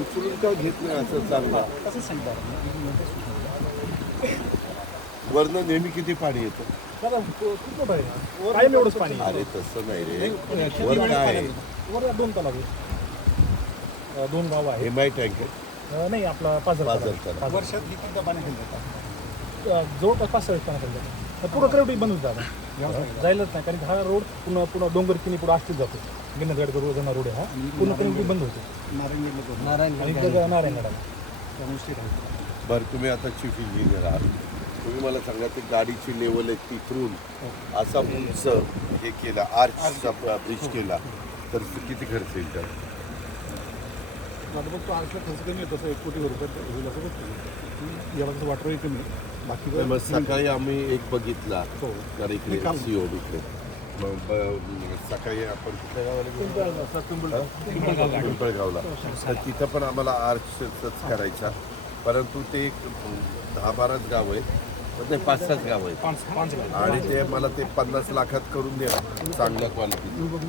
उचलून का घेत नाही असं चांगला कसं सांगता वरनं नेहमी किती पाणी येतं? खूप मोठं आहे कायम एवढंच पाणी अरे तसं नाही रे, किती वर वेळेस काय पाणी आहे? येतं? वर 2 तलाव आहेत, 2 गाव आहेत. MI टँक आहे, नाही आपला पाझर पाझर तलाव. वर्षात किती पाणी जवळपास 5-6 पाणी पुढं करेवटी बंद होतं आता जायलाच नाही, कारण हा रोड पुन्हा डोंगर तिने पुढे असतील जातो. गिन्नतगड रोजांना रोड आहे हा पूर्ण करेवटी बंद होतो नारायणगडाला. बरं तुम्ही आता चीफ इंजिनियर आहात, तुम्ही मला सांगा ते गाडीची लेवल आहे तिथून असा उंच हे केला आर्चचा ब्रिज केला तर किती खर्च येईल त्याला? आता बघ तो आर्चला खर्च कमी येतो, 1 कोटी रुपये होईल असं बघतो. याला कसं वाटरही कमी आहे बाकी. मग सकाळी आम्ही एक बघितला हो. तर इकडे सीओड इकडे मग सकाळी आपण कुठल्या गावाला पिंपळगावला, तर तिथं पण आम्हाला आर्चच करायचा, परंतु ते एक 10-12 गाव आहे, ते 5-6 गाव आहेत आणि ते मला ते 50 लाखात करून द्या चांगल्या क्वालिटी.